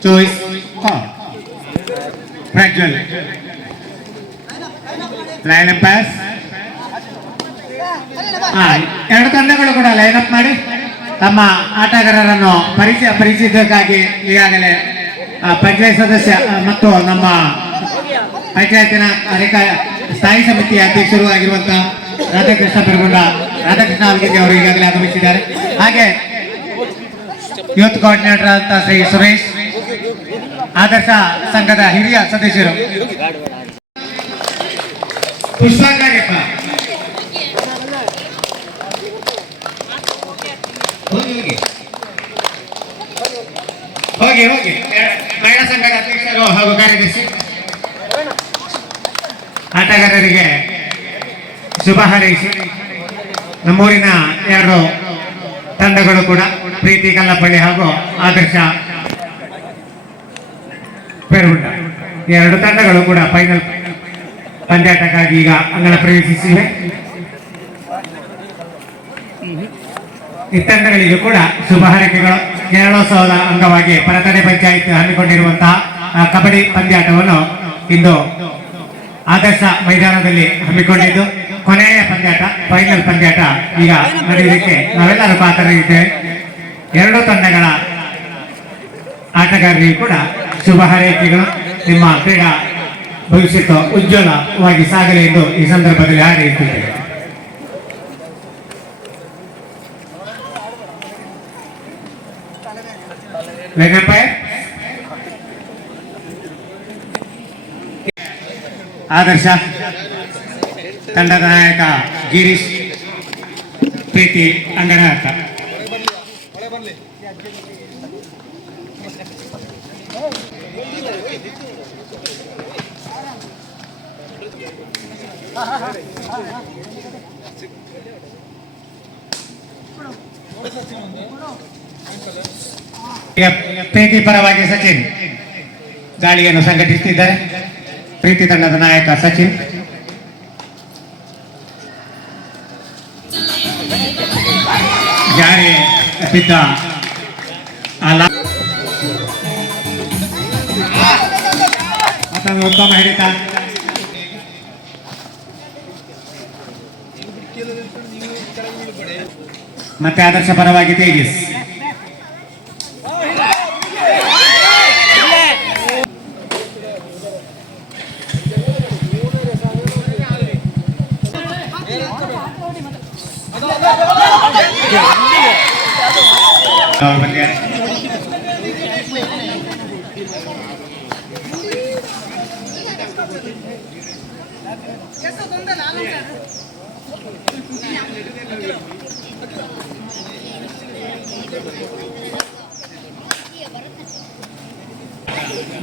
Choice Prajwal. Line up pass. ಎರಡು ತಂಡಗಳು ಕೂಡ ಲೈನ್ ಅಪ್ ಮಾಡಿ ತಮ್ಮ ಆಟಗಾರರನ್ನು ಪರಿಚಯಕ್ಕಾಗಿ ಈಗಾಗಲೇ ಪಂಚಾಯತ್ ಸದಸ್ಯ ಮತ್ತು ನಮ್ಮ ಪಂಚಾಯತಿನ ಸ್ಥಾಯಿ ಸಮಿತಿಯ ಅಧ್ಯಕ್ಷರು ಆಗಿರುವಂತಹ ರಾಧಾಕೃಷ್ಣ ಅವರಿಗೆ ಅವರು ಈಗಾಗಲೇ ಆಗಮಿಸಿದ್ದಾರೆ. ಹಾಗೆ ಯೂತ್ ಕೋಆರ್ಡಿನೇಟರ್ ಅಂತ ಶ್ರೀ ಸುರೇಶ್, ಆದರ್ಶ ಸಂಘದ ಹಿರಿಯ ಸದಸ್ಯರು ಪುಷ್ಪಾಕಾರ್ಯಪ್ಪ, ಹೋಗಿ ಮಹಿಳಾ ಸಂಘದ ಅಧ್ಯಕ್ಷರು ಹಾಗೂ ಕಾರ್ಯದರ್ಶಿ, ಆಟಗಾರರಿಗೆ ಶುಭ ಹಾರೈಸಿ ನಮ್ಮೂರಿನ 2 ತಂಡಗಳು ಕೂಡ ಪ್ರೀತಿ ಕಲ್ಲಪಳ್ಳಿ ಹಾಗೂ ಆದರ್ಶ ಪೇರುಗುಂಡ 2 ತಂಡಗಳು ಕೂಡ ಫೈನಲ್ ಪಂದ್ಯಾಟಕ್ಕಾಗಿ ಈಗ ಅಂಗಣ ಪ್ರವೇಶಿಸಿವೆ. ಈ ತಂಡಗಳಿಗೂ ಕೂಡ ಶುಭ ಹಾರೈಕೆಗಳು. ಕೇರಳೋತ್ಸವದ ಅಂಗವಾಗಿ ಪರತನೆ ಪಂಚಾಯತ್ ಹಮ್ಮಿಕೊಂಡಿರುವಂತಹ ಕಬಡ್ಡಿ ಪಂದ್ಯಾಟವನ್ನು ಇಂದು ಆದರ್ಶ ಮೈದಾನದಲ್ಲಿ ಹಮ್ಮಿಕೊಂಡಿದ್ದು ಕೊನೆಯ ಪಂದ್ಯಾಟ, ಫೈನಲ್ ಪಂದ್ಯಾಟ ಈಗ ನಡೆಯುವುದಕ್ಕೆ ನಾವೆಲ್ಲರೂ ಕಾತರಿದ್ದೇವೆ. 2 ತಂಡಗಳ ಆಟಗಾರರಿಗೂ ಕೂಡ ಶುಭ ಹಾರೈಕೆಗಳು. ನಿಮ್ಮ ಕ್ರೀಡಾ ಭವಿಷ್ಯತ್ತು ಉಜ್ವಲವಾಗಿ ಸಾಗಲಿ ಎಂದು ಈ ಸಂದರ್ಭದಲ್ಲಿ ಹಾರೈಸುತ್ತೇವೆ. ಆದರ್ಶ ತಂಡದ ನಾಯಕ ಗಿರೀಶ್, ಪ್ರೀತಿ ಅಂಗನಾಥ. ಪ್ರೀತಿ ಪರವಾಗಿ ಸಚಿನ್ ದಾಳಿಯನ್ನು ಸಂಘಟಿಸುತ್ತಿದ್ದಾರೆ. ಪ್ರೀತಿ ತಂಡದ ನಾಯಕ ಸಚಿನ್. ಜಾರಿ ಬಿದ್ದ ಮತ್ತೊಂದು ಉತ್ತಮ ಹಿಡಿತ. ಮತ್ತೆ ಆದರ್ಶ ಪರವಾಗಿ ತೇಜಸ್.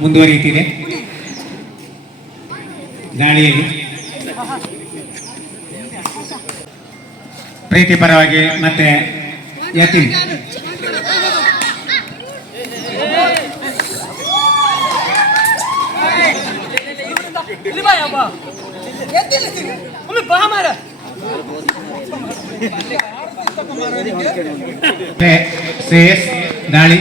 ಮುಂದುವರಿಯುತ್ತಿದೆ ದಾಳಿಯಲ್ಲಿ. ಪ್ರೀತಿ ಪರವಾಗಿ ಮತ್ತೆ ಯತೀನ್ ಶ್ರೇಯಸ್ ದಾಳಿ.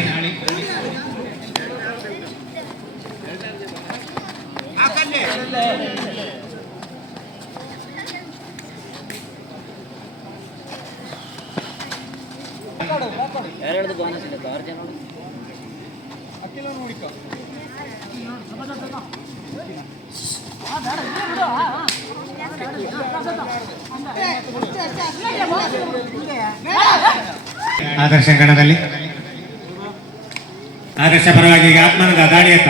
ಆದರ್ಶ ಗಣದಲ್ಲಿ ಆದರ್ಶ ಪರವಾಗಿ ಆತ್ಮನದ ದಾಳಿಯತ್ತ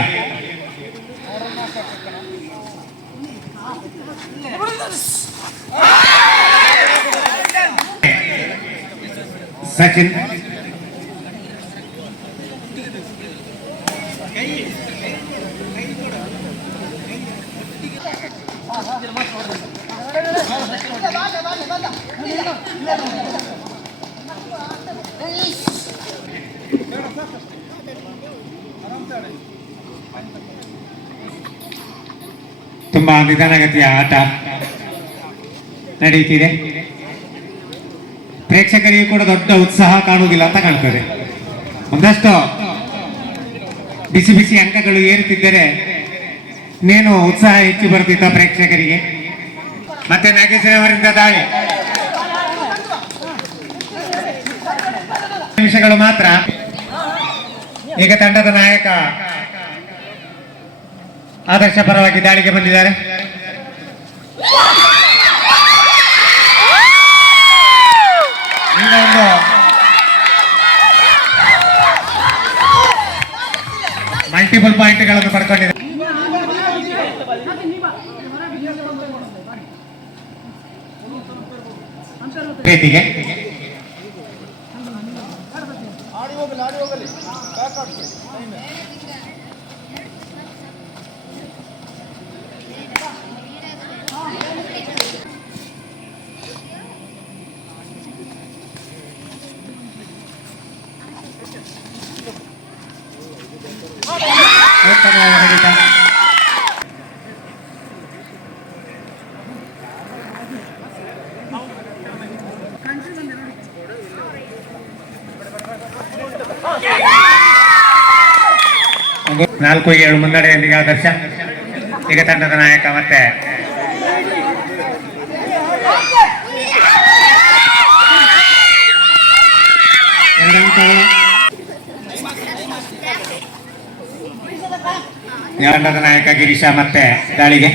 ಸಚಿನ್ ತುಂಬಾ ನಿಧಾನಗತಿಯ ಆಟ ನಡೆಯುತ್ತಿದೆ. ಪ್ರೇಕ್ಷಕರಿಗೆ ಕೂಡ ದೊಡ್ಡ ಉತ್ಸಾಹ ಕಾಣುವುದಿಲ್ಲ ಅಂತ ಕಾಣ್ತದೆ. ಒಂದಷ್ಟು ಬಿಸಿ ಬಿಸಿ ಅಂಕಗಳು ಏರುತ್ತಿದ್ದರೆ ಇನ್ನೇನು ಉತ್ಸಾಹ ಹೆಚ್ಚು ಬರ್ತಿತ್ತ ಪ್ರೇಕ್ಷಕರಿಗೆ. ಮತ್ತೆ ನಾಗೇಶ್ವರವರಿಂದ ದಾಳಿ ನಿಮಿಷಗಳು ಮಾತ್ರ. ಈಗ ತಂಡದ ನಾಯಕ ಆದರ್ಶ ಪರವಾಗಿ ದಾಳಿಗೆ ಬಂದಿದ್ದಾರೆ. ಈಗ ಒಂದು ಮಲ್ಟಿಪಲ್ ಪಾಯಿಂಟ್ಗಳನ್ನು ಪಡ್ಕೊಂಡಿದ್ದಾರೆ. ಪ್ರೀತಿಗೆ ನಾಲ್ಕು 7 ಮುನ್ನಡೆಯೊಂದಿಗೆ ಆದರ್ಶ. ಈಗ ತಂಡದ ನಾಯಕ ಮತ್ತೆ ತಂಡದ ನಾಯಕ ಗಿರೀಶ ಮತ್ತೆ ದಾಳಿಗೆ.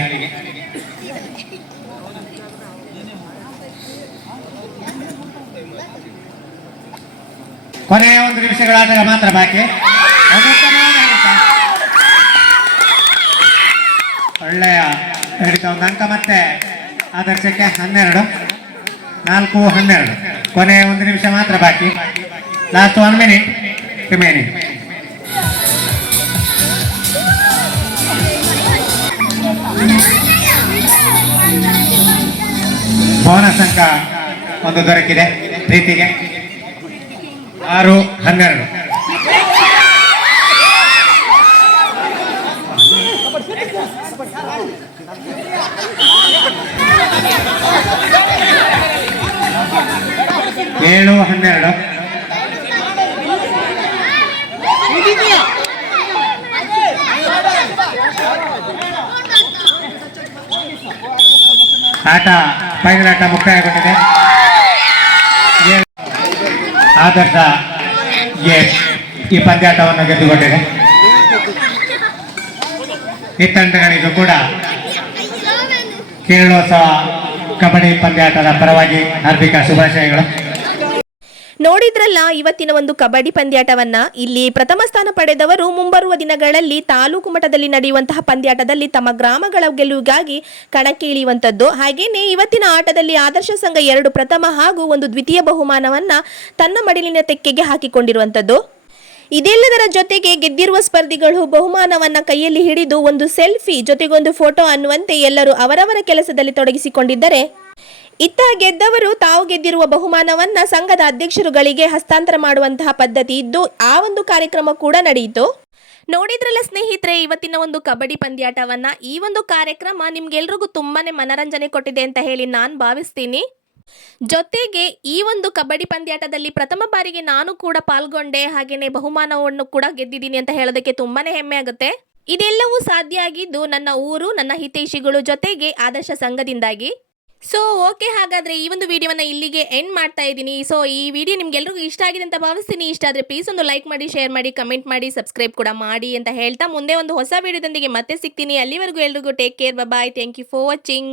ಕೊನೆಯ 1 ನಿಮಿಷಗಳ ಆಟ ಮಾತ್ರ ಬಾಕಿ. ಒಳ್ಳೆಯ ಹಿಡಿತ, 1 ಅಂಕ ಮತ್ತೆ ಆದರ್ಶಕ್ಕೆ 12, 4-12. ಕೊನೆಯ 1 ನಿಮಿಷ ಮಾತ್ರ ಬಾಕಿ. Last 1 minute remaining. ಬೋನಸ್ ಅಂಕ 1 ದೊರಕಿದೆ ಪ್ರೀತಿಗೆ. 6-12. ಏಳು 12. ಆಟ ಫೈನಲ್ ಆಟ ಮುಕ್ತಾಯಗೊಂಡಿದೆ. ಆದರ್ಶ ಈ ಪಂದ್ಯಾಟವನ್ನು ಗೆದ್ದುಕೊಂಡಿದೆ. ಈ ತಂಡಗಳಿಗೂ ಕೂಡ ಕೇರಳೋತ್ಸವ ಕಬಡ್ಡಿ ಪಂದ್ಯಾಟದ ಪರವಾಗಿ ಹಾರ್ದಿಕ ಶುಭಾಶಯಗಳು. ನೋಡಿದ್ರಲ್ಲ ಇವತ್ತಿನ ಒಂದು ಕಬಡ್ಡಿ ಪಂದ್ಯಾಟವನ್ನ. ಇಲ್ಲಿ ಪ್ರಥಮ ಸ್ಥಾನ ಪಡೆದವರು ಮುಂಬರುವ ದಿನಗಳಲ್ಲಿ ತಾಲೂಕು ಮಟ್ಟದಲ್ಲಿ ನಡೆಯುವಂತಹ ಪಂದ್ಯಾಟದಲ್ಲಿ ತಮ್ಮ ಗ್ರಾಮಗಳ ಗೆಲುವಿಗಾಗಿ ಕಣಕ್ಕೆ ಇಳಿಯುವಂತದ್ದು. ಹಾಗೇನೆ ಇವತ್ತಿನ ಆಟದಲ್ಲಿ ಆದರ್ಶ ಸಂಘ 2 ಪ್ರಥಮ ಹಾಗೂ 1 ದ್ವಿತೀಯ ಬಹುಮಾನವನ್ನ ತನ್ನ ಮಡಿಲಿನ ತೆಕ್ಕೆಗೆ ಹಾಕಿಕೊಂಡಿರುವಂತದ್ದು. ಇದೆಲ್ಲದರ ಜೊತೆಗೆ ಗೆದ್ದಿರುವ ಸ್ಪರ್ಧಿಗಳು ಬಹುಮಾನವನ್ನ ಕೈಯಲ್ಲಿ ಹಿಡಿದು ಒಂದು ಸೆಲ್ಫಿ ಜೊತೆಗೊಂದು ಫೋಟೋ ಅನ್ನುವಂತೆ ಎಲ್ಲರೂ ಅವರವರ ಕೆಲಸದಲ್ಲಿ ತೊಡಗಿಸಿಕೊಂಡಿದ್ದರೆ, ಇತ್ತ ಗೆದ್ದವರು ತಾವು ಗೆದ್ದಿರುವ ಬಹುಮಾನವನ್ನ ಸಂಘದ ಅಧ್ಯಕ್ಷರುಗಳಿಗೆ ಹಸ್ತಾಂತರ ಮಾಡುವಂತಹ ಪದ್ಧತಿ ಇದ್ದು ಆ ಒಂದು ಕಾರ್ಯಕ್ರಮ ಕೂಡ ನಡೆಯಿತು. ನೋಡಿದ್ರಲ್ಲ ಸ್ನೇಹಿತರೆ ಇವತ್ತಿನ ಒಂದು ಕಬಡ್ಡಿ ಪಂದ್ಯಾಟವನ್ನ. ಈ ಒಂದು ಕಾರ್ಯಕ್ರಮ ನಿಮ್ಗೆಲ್ರಿಗೂ ತುಂಬಾನೇ ಮನರಂಜನೆ ಕೊಟ್ಟಿದೆ ಅಂತ ಹೇಳಿ ನಾನು ಭಾವಿಸ್ತೀನಿ. ಜೊತೆಗೆ ಈ ಒಂದು ಕಬಡ್ಡಿ ಪಂದ್ಯಾಟದಲ್ಲಿ ಪ್ರಥಮ ಬಾರಿಗೆ ನಾನು ಕೂಡ ಪಾಲ್ಗೊಂಡೆ, ಹಾಗೇನೆ ಬಹುಮಾನವನ್ನು ಕೂಡ ಗೆದ್ದಿದ್ದೀನಿ ಅಂತ ಹೇಳೋದಕ್ಕೆ ತುಂಬಾನೇ ಹೆಮ್ಮೆ ಆಗುತ್ತೆ. ಇದೆಲ್ಲವೂ ಸಾಧ್ಯ ಆಗಿದ್ದು ನನ್ನ ಊರು, ನನ್ನ ಹಿತೈಷಿಗಳು ಜೊತೆಗೆ ಆದರ್ಶ ಸಂಘದಿಂದಾಗಿ. ಸೊ ಓಕೆ, ಹಾಗಾದ್ರೆ ಈ ಒಂದು ವಿಡಿಯೋವನ್ನ ಇಲ್ಲಿಗೆ ಎಂಡ್ ಮಾಡ್ತಾ ಇದ್ದೀನಿ. ಸೊ ಈ ವಿಡಿಯೋ ನಿಮ್ಗೆಲ್ರಿಗೂ ಇಷ್ಟ ಆಗಿದೆ ಅಂತ ಭಾವಿಸ್ತೀನಿ. ಇಷ್ಟ ಆದ್ರೆ ಪ್ಲೀಸ್ ಒಂದು ಲೈಕ್ ಮಾಡಿ, ಶೇರ್ ಮಾಡಿ, ಕಮೆಂಟ್ ಮಾಡಿ, ಸಬ್ಸ್ಕ್ರೈಬ್ ಕೂಡ ಮಾಡಿ ಅಂತ ಹೇಳ್ತಾ ಮುಂದೆ ಒಂದು ಹೊಸ ವಿಡಿಯೋದೊಂದಿಗೆ ಮತ್ತೆ ಸಿಗ್ತೀನಿ. ಅಲ್ಲಿವರೆಗೂ ಎಲ್ರಿಗೂ take care, bye, thank you for watching.